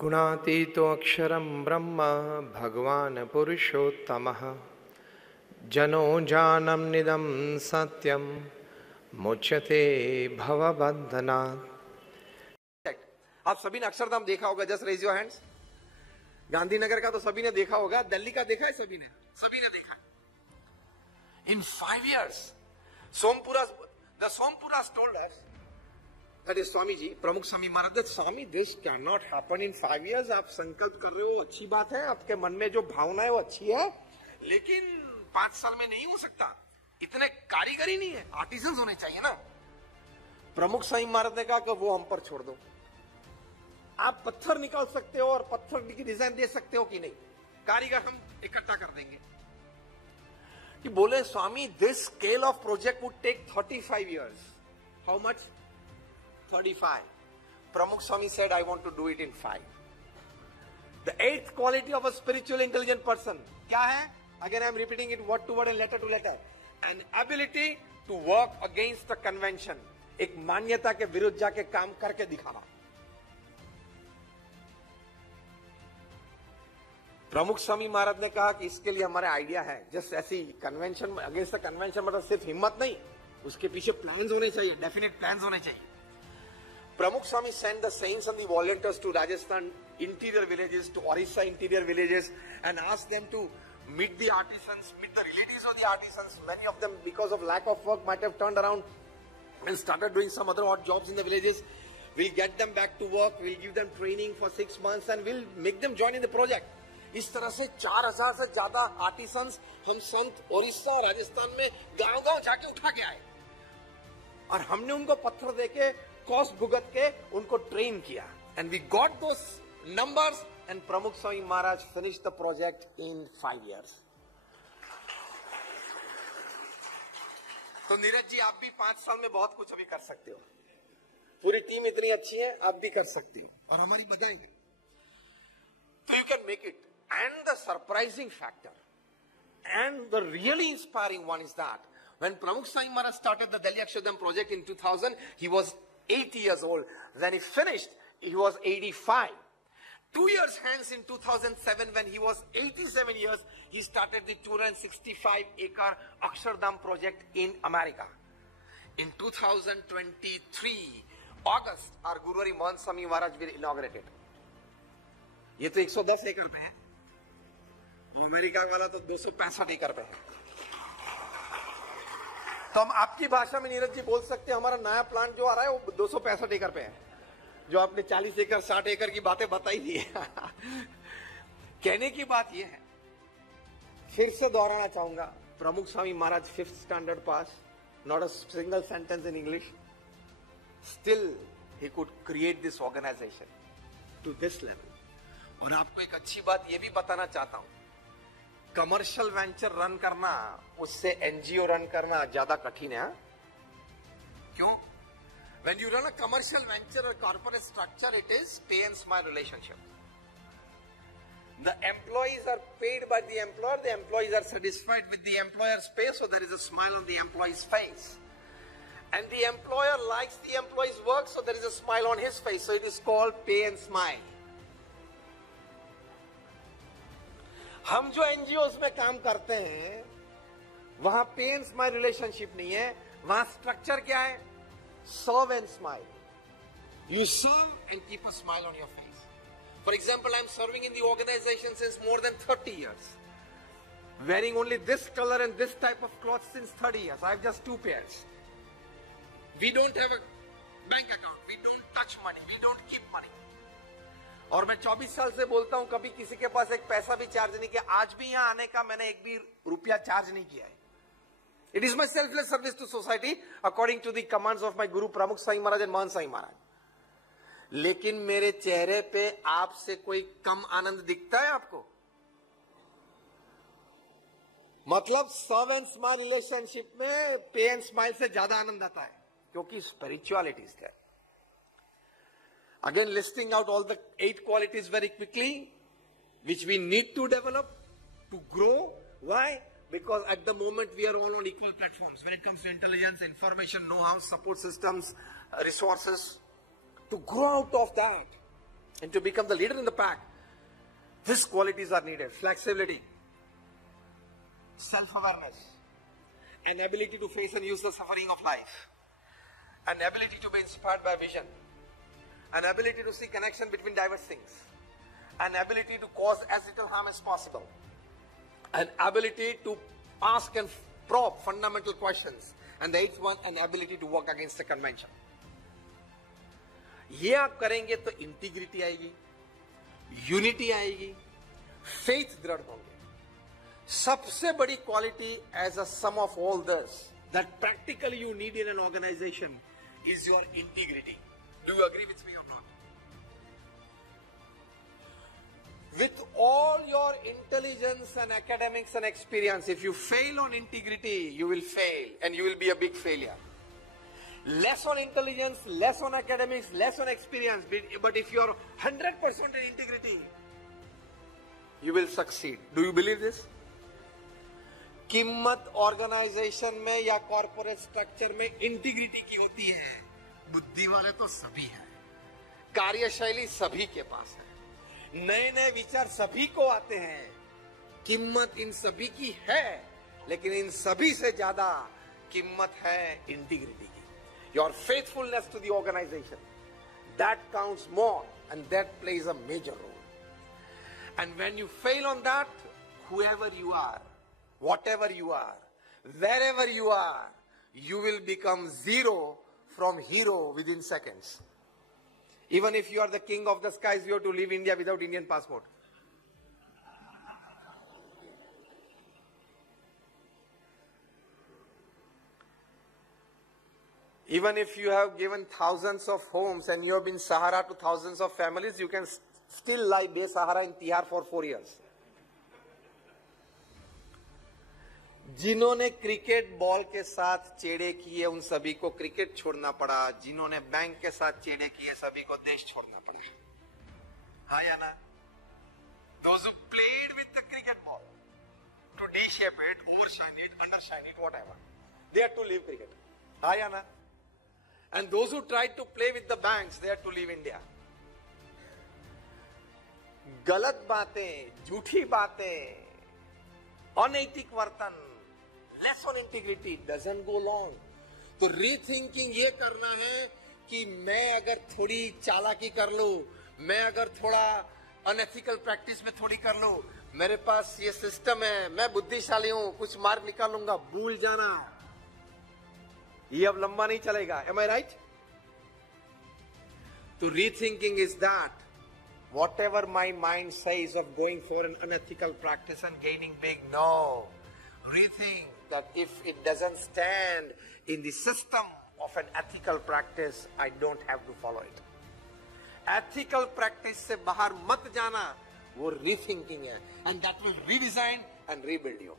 गुणातीतो अक्षरं ब्रह्म भगवान् पुरुषोत्तमः जनो जानम निदं सत्यम मुच्यते भवबंधनात्। आप सभी ने अक्षरधाम देखा होगा, just raise your hands. Gandhinagar का तो सभी ने देखा होगा, दिल्ली का देखा है सभी ने देखा है। इन 5 years the Sompuras told us, that is Swami ji, प्रमुख स्वामी महाराज, that Swami, this cannot happen in 5 years। आप संकल्प कर रहे हो, अच्छी बात है, आपके मन में जो भावना है वो अच्छी है, लेकिन 5 साल में नहीं हो सकता। इतने कारीगर ही नहीं है, आर्टिजन्स होने चाहिए ना। प्रमुख स्वामी महाराज ने कहा कि वो हम पर छोड़ दो, आप पत्थर निकाल सकते हो और पत्थर की डिजाइन दे सकते हो कि नहीं, कारीगर हम इकट्ठा कर देंगे। कि बोले Swami, this scale of project would take 35 years। How much? 35। Pramukh Swami said, I want to do it in 5। The 8th quality of a spiritual intelligent person क्या है? Again I am repeating it word to word and letter to letter। An ability to work against the convention। एक मान्यता के विरुद्ध जाके काम करके दिखाना। प्रमुख स्वामी महाराज ने कहा कि इसके लिए हमारे आइडिया है। जस्ट ऐसी कन्वेंशन अगेंस्ट द कन्वेंशन मतलब सिर्फ हिम्मत नहीं, उसके पीछे प्लान्स होने चाहिए, डेफिनेट प्लान्स होने चाहिए। प्रमुख स्वामी sent the saints and the volunteers to Rajasthan interior villages, to Orissa interior villages, and asked them to meet the artisans, meet the relatives of the artisans. Many of them, because of lack of work, might have turned around and started doing some other odd jobs in the villages. We'll get them back to work, we'll give them training for 6 months, and we'll make them join in the project। इस तरह से 4000 से ज्यादा artisans हम संत ओडिशा राजस्थान में गांव-गांव जाके उठा के आए, और हमने उनको पत्थर देके कॉस्ट भुगत के उनको ट्रेन किया। And we got those numbers, and Pramukh Swami Maharaj finish the project in 5 years। तो नीरज जी, आप भी 5 साल में बहुत कुछ अभी कर सकते हो। पूरी टीम इतनी अच्छी है, आप भी कर सकते हो, और हमारी बधाई है। तो you can make it. And the surprising factor and the really inspiring one is that when Pramukh Swami Maharaj started the Delhi Akshardham project in 2000, he was 80 years old. When he finished, he was 85. 2 years hence, in 2007, when he was 87 years, he started the 265-acre Akshardham project in America. In 2023, August, our Guruvari Mahant Swami Maharaj will inaugurate it. ये तो 110 एकड़ पे है, America वाला तो 265 एकड़ पे है। तो हम आपकी भाषा में नीरज जी बोल सकते हैं, हमारा नया प्लांट जो आ रहा है वो 265 एकड़ पे है, जो आपने 40 एकड़ 60 एकड़ की बातें बताई थी। कहने की बात यह है, फिर से दोहराना चाहूंगा, प्रमुख स्वामी महाराज 5th standard पास, not a single sentence in English, still he could create this organisation to this level. और आपको एक अच्छी बात यह भी बताना चाहता हूं, कमर्शियल वेंचर रन करना उससे एनजीओ रन करना ज्यादा कठिन है। क्यों? When you run a commercial venture or corporate structure, it is pay and smile relationship. The employees are paid by the employer, the employees are satisfied with the employer's pay, so there is a smile on the employee's face. And the employer likes the employee's work, so there is a smile on his face, so it is called pay and smile. हम जो NGOs में काम करते हैं वहां पे and smile relationship नहीं है, वहां स्ट्रक्चर क्या है? Serve and smile. You serve and keep a smile on your face. For example, I am serving in the organisation since more than 30 years, wearing only this color and this type of cloth since 30 years. I have just 2 pairs. We don't have a bank account, we don't touch money, we don't keep money. और मैं 24 साल से बोलता हूं, कभी किसी के पास एक पैसा भी चार्ज नहीं किया। आज भी यहां आने का मैंने एक भी रुपया चार्ज नहीं किया है। It is my selfless service to society according to the commands of my guru Pramukh Swami Maharaj and महंत स्वामी महाराज। लेकिन मेरे चेहरे पे आपसे कोई कम आनंद दिखता है आपको? मतलब सर्व एंड स्माइल रिलेशनशिप में पे एंड स्माइल से ज्यादा आनंद आता है, क्योंकि spirituality is there. Again, listing out all the 8 qualities very quickly, which we need to develop to grow. Why? Because at the moment we are all on equal platforms when it comes to intelligence, information, know-how, support systems, resources. To grow out of that, And to become the leader in the pack, these qualities are needed: flexibility, self-awareness, an ability to face and use the suffering of life, an ability to be inspired by vision, an ability to see connection between diverse things, an ability to cause as little harm as possible, an ability to ask and probe fundamental questions, and the eighth one, an ability to work against the convention. ये आप करेंगे तो integrity आएगी, unity आएगी, faith दृढ़ होंगे. सबसे बड़ी quality as a sum of all this that practically you need in an organisation is your integrity. Do you agree with me or not? With all your intelligence and academics and experience, if you fail on integrity, you will fail and you will be a big failure. Less on intelligence, less on academics, less on experience, but if you are 100% in integrity, you will succeed. Do you believe this? कीमत organisation में या corporate structure में integrity की होती है. बुद्धि वाले तो सभी हैं, कार्यशैली सभी के पास है, नए नए विचार सभी को आते हैं. कीमत इन सभी की है, लेकिन इन सभी से ज्यादा कीमत है इंटीग्रिटी की. Your faithfulness to the organisation, that counts more and that plays a major role. And when you fail on that, whoever you are, whatever you are, wherever you are, you will become zero from hero within seconds. Even if you are the king of the skies, you have to leave India without Indian passport. Even if you have given thousands of homes and you have been Sahara to thousands of families, you can still lie Be-Sahara in Tihar for 4 years. जिन्होंने cricket ball के साथ चेड़े किए उन सभी को cricket छोड़ना पड़ा. जिन्होंने बैंक के साथ चेड़े किए सभी को देश छोड़ना पड़ा. हाँ या ना? Those who played with the cricket ball to de-shape it, overshine it, undershine it, whatever, they had to leave cricket. हाँ या ना? And those who tried to play with the banks, they had to leave India. गलत बातें, झूठी बातें, अनैतिक वर्तन, less on integrity doesn't go long. तो रीथिंकिंग ये करना है कि मैं अगर थोड़ी चालाकी कर लूं, मैं अगर थोड़ा अनएथिकल प्रैक्टिस में थोड़ी कर लूं, मेरे पास ये सिस्टम है, मैं बुद्धिशाली हूं, कुछ मार्ग निकालूंगा, भूल जाना. ये अब लंबा नहीं चलेगा. एम आई राइट? तो rethinking is that whatever my mind says of going for an unethical practice and gaining big, no. Rethink that if it doesn't stand in the system of an ethical practice, I don't have to follow it. Ethical practice से बाहर मत जाना, वो rethinking है, and that will redesign and rebuild you.